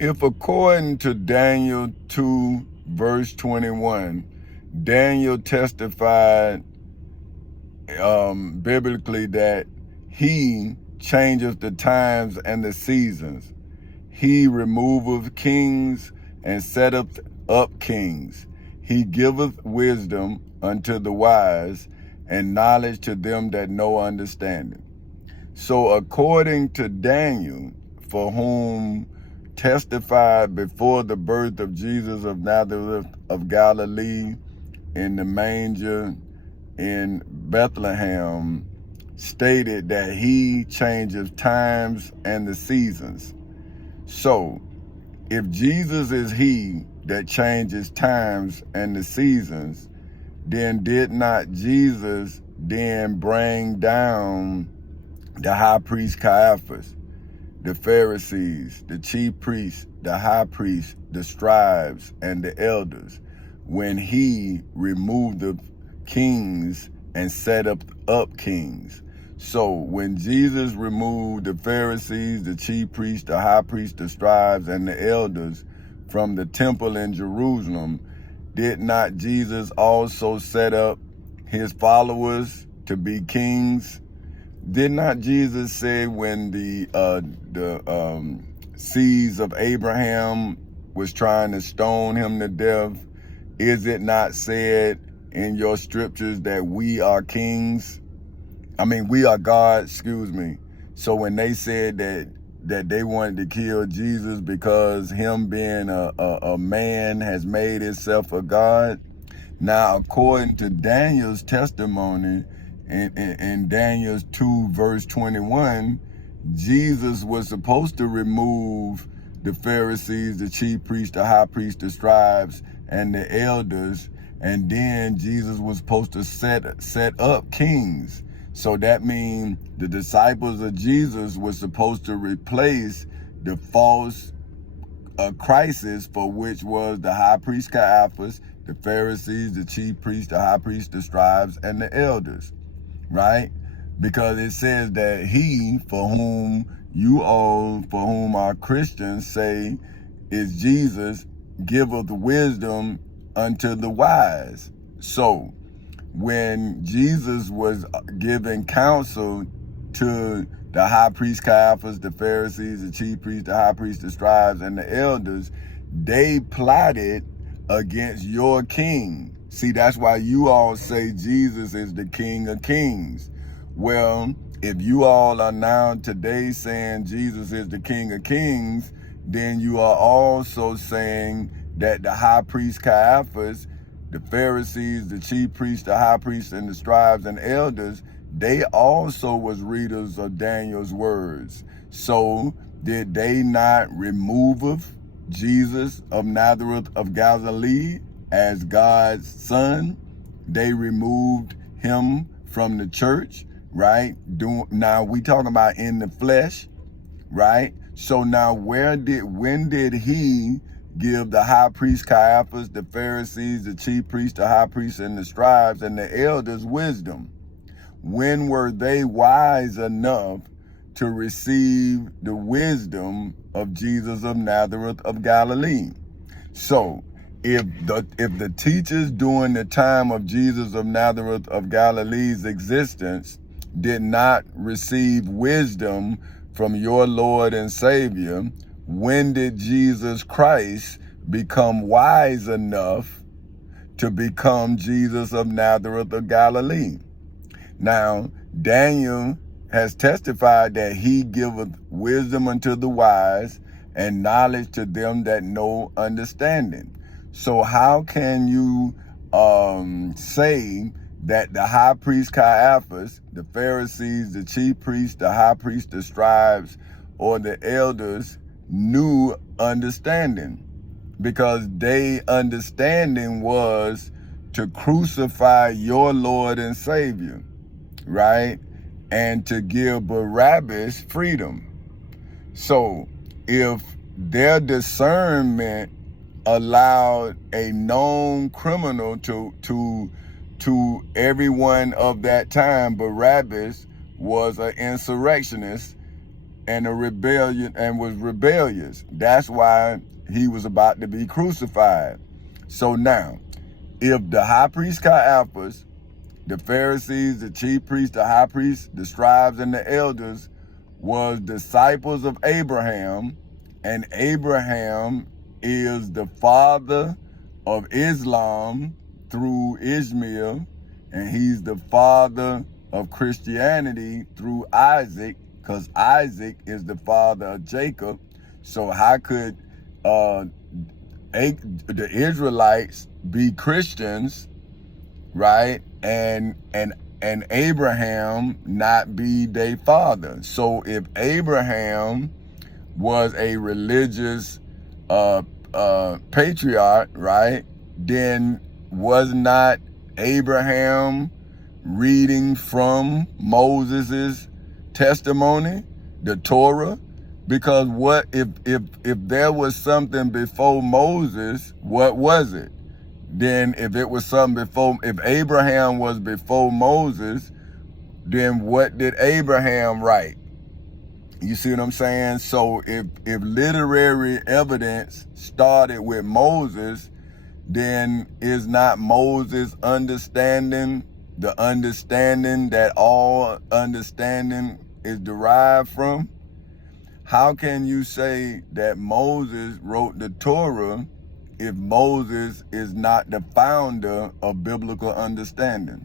If according to Daniel 2, verse 21, Daniel testified biblically that he changeth the times and the seasons. He removeth kings and setteth up kings. He giveth wisdom unto the wise and knowledge to them that know understanding. So according to Daniel, for whom testified before the birth of Jesus of Nazareth of Galilee in the manger in Bethlehem, stated that he changes times and the seasons. So if Jesus is he that changes times and the seasons, then did not Jesus then bring down the high priest Caiaphas, the Pharisees, the chief priests, the high priests, the scribes, and the elders, when he removed the kings and set up kings? So when Jesus removed the Pharisees, the chief priests, the high priests, the scribes, and the elders from the temple in Jerusalem, did not Jesus also set up his followers to be kings? Did not Jesus say when the seeds of Abraham was trying to stone him to death, is it not said in your scriptures that we are kings? I mean, we are God, excuse me. So when they said that they wanted to kill Jesus because him being a man has made himself a God, now according to Daniel's testimony, in Daniel 2, verse 21, Jesus was supposed to remove the Pharisees, the chief priests, the high priests, the scribes, and the elders, and then Jesus was supposed to set up kings. So that means the disciples of Jesus were supposed to replace the false crisis, for which was the high priest Caiaphas, the Pharisees, the chief priests, the high priests, the scribes, and the elders. Right? Because it says that he, for whom our Christians say is Jesus, giveth wisdom unto the wise. So when Jesus was giving counsel to the high priest Caiaphas, the Pharisees, the chief priests, the high priests, the scribes, and the elders, they plotted against your king. See, that's why you all say Jesus is the King of Kings. Well, if you all are now today saying Jesus is the King of Kings, then you are also saying that the high priest Caiaphas, the Pharisees, the chief priests, the high priests, and the scribes and elders, they also was readers of Daniel's words. So did they not remove Jesus of Nazareth of Galilee as God's son? They removed him from the church, right? Now we talking about in the flesh, right? So now when did he give the high priest Caiaphas, the Pharisees, the chief priests, the high priests, and the scribes, and the elders wisdom? When were they wise enough to receive the wisdom of Jesus of Nazareth of Galilee? So if the teachers during the time of Jesus of Nazareth of Galilee's existence did not receive wisdom from your Lord and Savior, when did Jesus Christ become wise enough to become Jesus of Nazareth of Galilee? Now, Daniel has testified that he giveth wisdom unto the wise and knowledge to them that know understanding. So how can you say that the high priest Caiaphas, the Pharisees, the chief priests, the high priests, the scribes, or the elders knew understanding? Because they understanding was to crucify your Lord and Savior, right? And to give Barabbas freedom. So if their discernment allowed a known criminal to everyone of that time, Barabbas was an insurrectionist, and a rebellion and was rebellious. That's why he was about to be crucified. So now, if the high priest Caiaphas, the Pharisees, the chief priests, the high priests, the scribes, and the elders was disciples of Abraham, and Abraham is the father of Islam through Ishmael, and he's the father of Christianity through Isaac, because Isaac is the father of Jacob. So how could the Israelites be Christians, right? And Abraham not be their father? So if Abraham was a religious patriarch, right, then was not Abraham reading from Moses's testimony, the Torah? Because what if there was something before Moses, what was it? Then if it was something before, if Abraham was before Moses, then what did Abraham write? You see what I'm saying? So if literary evidence started with Moses, then is not Moses understanding the understanding that all understanding is derived from? How can you say that Moses wrote the Torah if Moses is not the founder of biblical understanding?